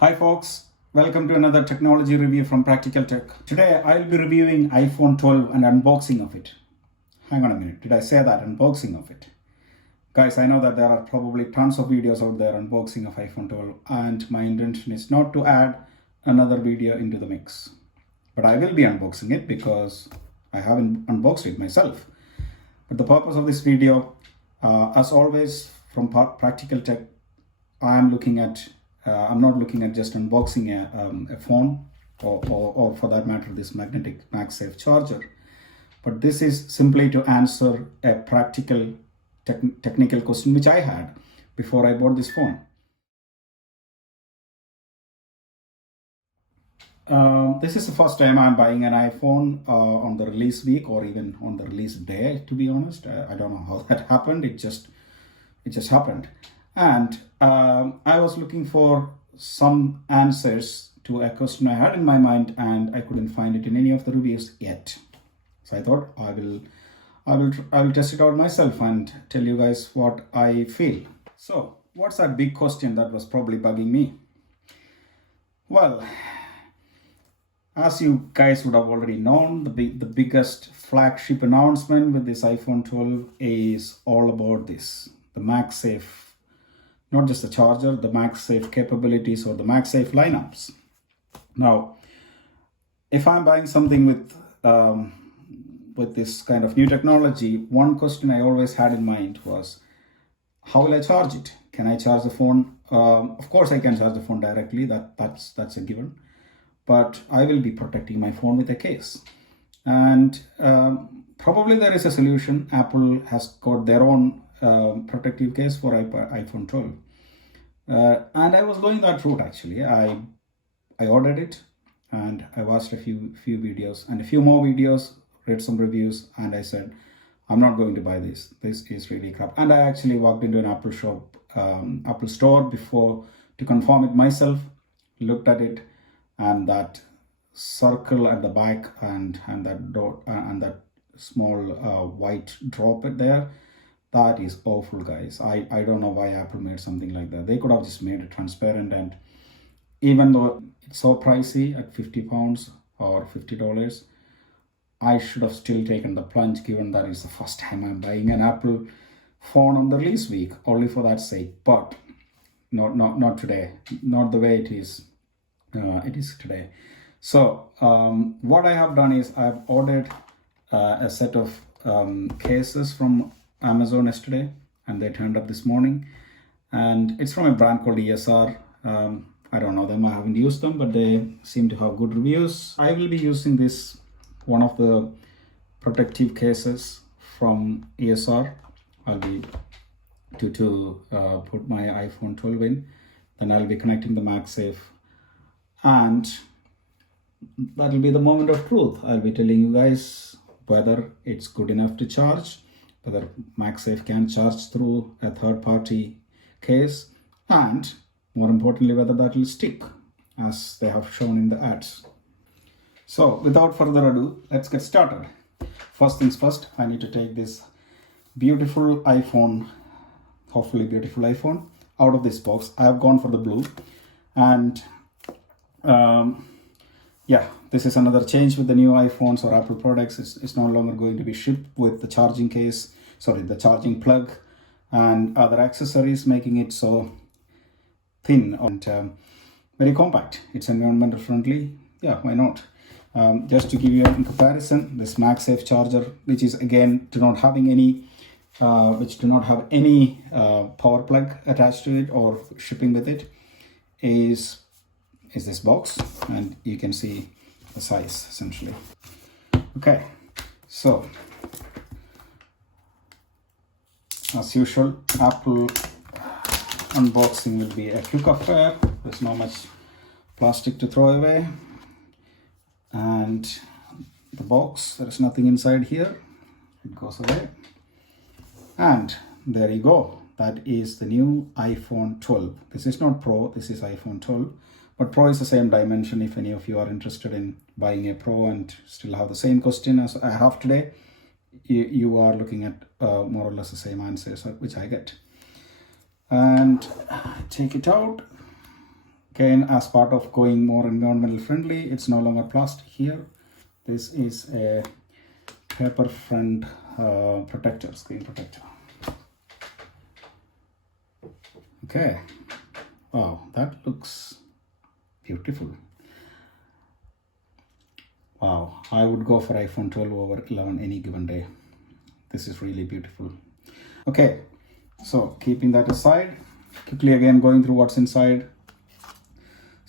Hi folks, welcome to another technology review from Practical Tech. Today I'll be reviewing iPhone 12 and unboxing of it. Hang on a minute, did I say that? Unboxing of it. Guys, I know that there are probably tons of videos out there unboxing of iPhone 12 and my intention is not to add another video into the mix. But I will be unboxing it because I haven't unboxed it myself. But the purpose of this video, as always from Practical Tech, I'm not looking at just unboxing a phone or for that matter this magnetic Magsafe charger, but this is simply to answer a practical technical question which I had before I bought this phone. This is the first time I'm buying an iPhone on the release week or even on the release day, to be honest. I don't know how that happened. It just happened. And I was looking for some answers to a question I had in my mind and I couldn't find it in any of the reviews yet. So I thought I will test it out myself and tell you guys what I feel. So what's that big question that was probably bugging me? Well, as you guys would have already known, the biggest flagship announcement with this iPhone 12 is all about this, the Magsafe. Not just the charger, the Magsafe capabilities or the Magsafe lineups. Now, if I'm buying something with this kind of new technology, one question I always had in mind was, how will I charge it? Can I charge the phone? Of course, I can charge the phone directly. That's a given. But I will be protecting my phone with a case, and probably there is a solution. Apple has got their own protective case for iPhone 12, and I was going that route actually. I ordered it and I watched a few videos and a few more videos, read some reviews, and I said, I'm not going to buy this. This is really crap. And I actually walked into an Apple shop, Apple store before to confirm it myself, looked at it, and that circle at the back and that dot and that small white drop there, that is awful, guys. I don't know why Apple made something like that. They could have just made it transparent, and even though it's so pricey at £50 or $50, I should have still taken the plunge, given that it's the first time I'm buying an Apple phone on the release week, only for that sake. But not today, not the way it is today. So what I have done is I've ordered a set of cases from Amazon yesterday, and they turned up this morning, and it's from a brand called ESR. I don't know them, I haven't used them, but they seem to have good reviews. I will be using this, one of the protective cases from ESR. I'll be to put my iPhone 12 in, then I'll be connecting the Magsafe, and that will be the moment of truth. I'll be telling you guys whether it's good enough to charge, whether Magsafe can charge through a third-party case, and more importantly, whether that will stick as they have shown in the ads. So without further ado, let's get started. First things first, I need to take this beautiful iPhone, hopefully beautiful iPhone, out of this box. I have gone for the blue, and yeah, this is another change with the new iPhones or Apple products. It's no longer going to be shipped with the charging case, the charging plug and other accessories, making it so thin and very compact. It's environmental friendly. Yeah, why not? Just to give you a comparison, this Magsafe charger, which is again do not have any power plug attached to it or shipping with it, is this box, and you can see the size essentially. Okay, so as usual, Apple unboxing will be a quick affair. There's not much plastic to throw away, and the box, there is nothing inside here, it goes away, and there you go. That is the new iPhone 12. This is not Pro, this is iPhone 12, but Pro is the same dimension. If any of you are interested in buying a Pro and still have the same question as I have today, you are looking at more or less the same answers which I get. And take it out. Again, as part of going more environmental friendly, it's no longer plastic here. This is a paper friend protector, screen protector. Okay, wow, that looks beautiful. Wow, I would go for iPhone 12 over 11 any given day. This is really beautiful. Okay, so keeping that aside, quickly again going through what's inside.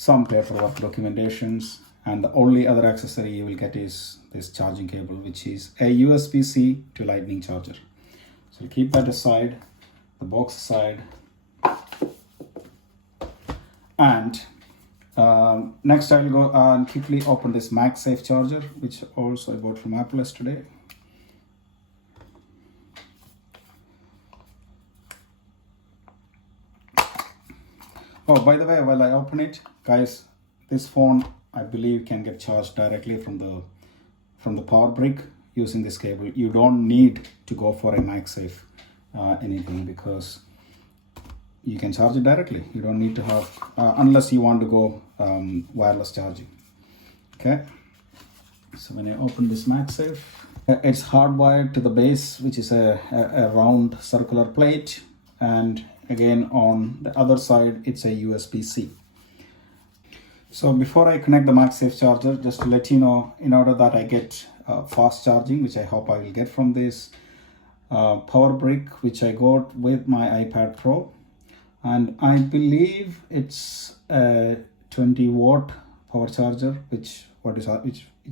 Some paperwork, documentations, and the only other accessory you will get is this charging cable, which is a USB-C to Lightning charger. So keep that aside, the box aside. And next I'll go and quickly open this Magsafe charger, which also I bought from Apple yesterday. Oh, by the way, while I open it, guys, this phone I believe can get charged directly from the power brick using this cable. You don't need to go for a Magsafe anything, because you can charge it directly. You don't need to have unless you want to go wireless charging. Okay, so when I open this Magsafe, it's hardwired to the base, which is a round circular plate, and again on the other side it's a USB-C. So before I connect the Magsafe charger, just to let you know, in order that I get fast charging, which I hope I will get from this power brick, which I got with my iPad Pro, and I believe it's a 20-watt power charger, which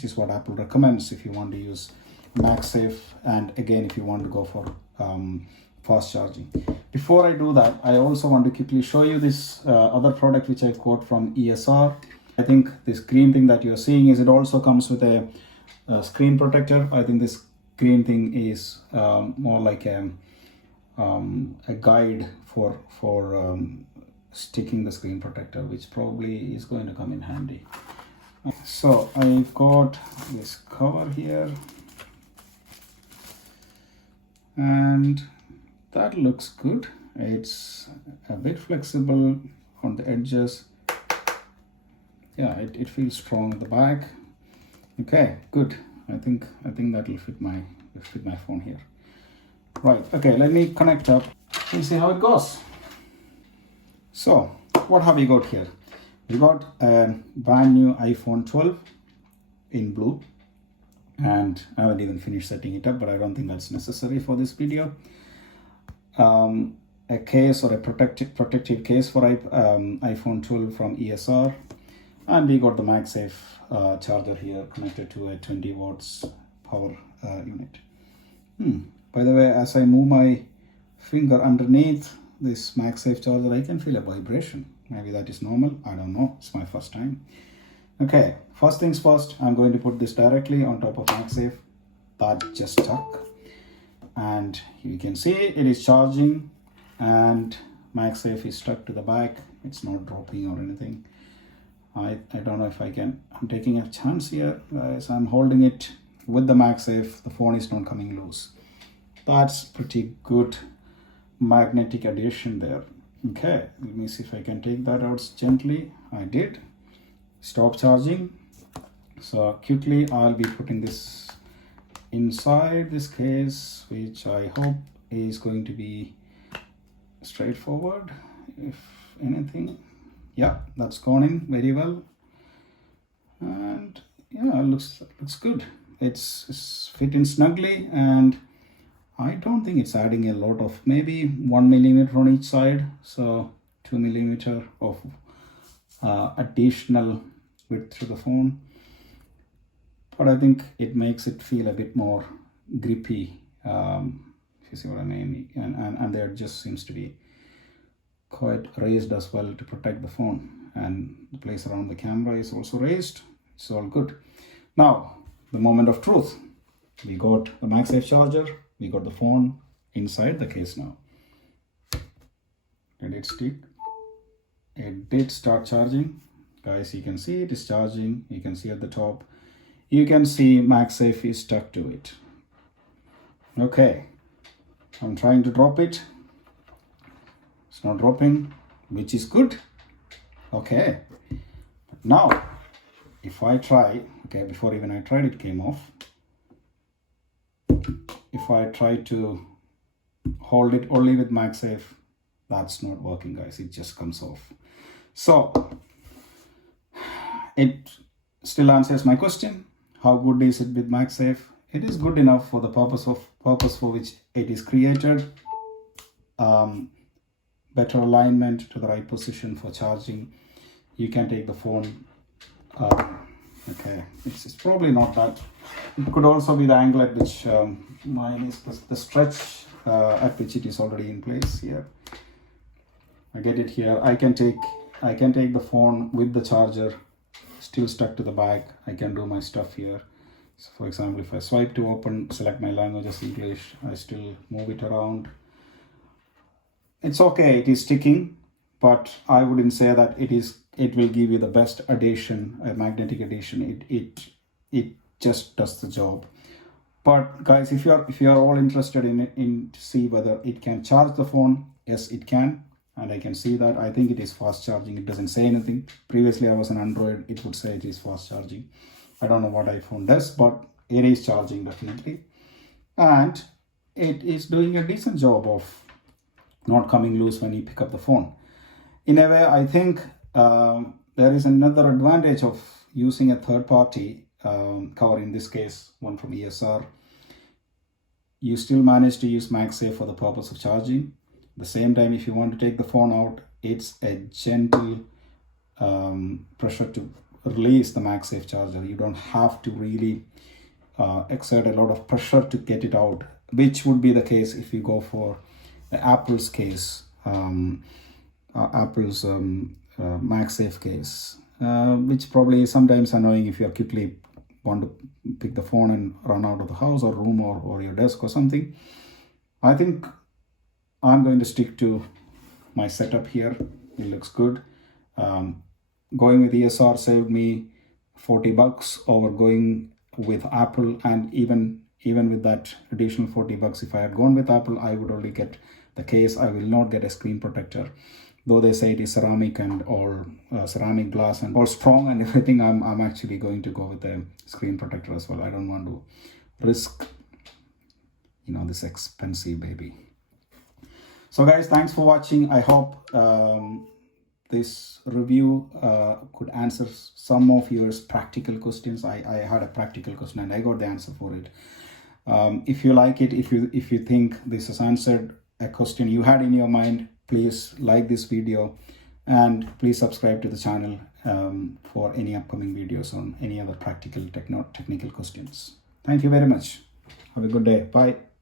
is what Apple recommends if you want to use Magsafe, and again if you want to go for fast charging. Before I do that, I also want to quickly show you this other product which I got from ESR. I think this green thing that you're seeing is, it also comes with a screen protector. I think this green thing is more like a guide for sticking the screen protector, which probably is going to come in handy. So I've got this cover here, and that looks good. It's a bit flexible on the edges. Yeah, it feels strong at the back. Okay, good. I think that will fit my phone here. Right, okay, let me connect up and see how it goes. So what have we got here? We got a brand new iPhone 12 in blue, and I haven't even finished setting it up, but I don't think that's necessary for this video. A case, or a protective case for iPhone 12 from ESR, and we got the Magsafe charger here connected to a 20 watts power unit. By the way, as I move my finger underneath this Magsafe charger, I can feel a vibration. Maybe that is normal, I don't know, it's my first time. Okay, first things first, I'm going to put this directly on top of Magsafe. That just stuck, and you can see it is charging, and Magsafe is stuck to the back. It's not dropping or anything. I don't know if I can. I'm taking a chance here, guys. I'm holding it with the Magsafe. The phone is not coming loose. That's pretty good magnetic adhesion there. Okay, let me see if I can take that out gently. I did. Stop charging. So quickly I'll be putting this inside this case, which I hope is going to be straightforward, if anything. Yeah, that's gone in very well, and yeah, it looks good. It's fitting snugly, and I don't think it's adding a lot of, maybe 1 millimeter on each side, so 2 millimeter of additional width to the phone. But I think it makes it feel a bit more grippy, if you see what I mean. And there just seems to be quite raised as well to protect the phone, and the place around the camera is also raised. It's all good. Now, the moment of truth. We got the Magsafe charger, we got the phone inside the case now. Did it stick? It did start charging. Guys, you can see it is charging. You can see at the top, you can see Magsafe is stuck to it. Okay, I'm trying to drop it. It's not dropping, which is good. Okay, Now, if I try, okay, before even I tried, it came off. If I try to hold it only with Magsafe, that's not working, guys. It just comes off. So it still answers my question. How good is it with Magsafe? It is good enough for the purpose for which it is created. Better alignment to the right position for charging. You can take the phone. Okay, it's probably not that. It could also be the angle at which mine is the stretch at which it is already in place here. I get it here. I can take the phone with the charger still stuck to the back. I can do my stuff here. So for example, if I swipe to open, select my language as English, I still move it around. It's okay, it is sticking, but I wouldn't say that it will give you the best addition, a magnetic addition. It just does the job. But guys, if you are all interested in to see whether it can charge the phone, yes, it can. And I can see that. I think it is fast charging. It doesn't say anything. Previously, I was on Android. It would say it is fast charging. I don't know what iPhone does, but it is charging definitely. And it is doing a decent job of not coming loose when you pick up the phone. In a way, I think there is another advantage of using a third-party cover, in this case, one from ESR. You still manage to use Magsafe for the purpose of charging. At the same time, if you want to take the phone out, it's a gentle pressure to release the Magsafe charger. You don't have to really exert a lot of pressure to get it out, which would be the case if you go for Apple's case, Apple's Magsafe case, which probably is sometimes annoying if you quickly want to pick the phone and run out of the house or room or your desk or something. I think I'm going to stick to my setup here. It looks good. Going with ESR saved me $40 over going with Apple, and even with that additional $40, if I had gone with Apple, I would only get the case. I will not get a screen protector, though they say it is ceramic and all ceramic glass and all strong and everything. I'm actually going to go with the screen protector as well. I don't want to risk, this expensive baby. So guys, thanks for watching. I hope this review could answer some of your practical questions. I had a practical question and I got the answer for it. If you like it, if you think this has answered a question you had in your mind, please like this video and please subscribe to the channel for any upcoming videos on any other practical technical questions. Thank you very much. Have a good day. Bye.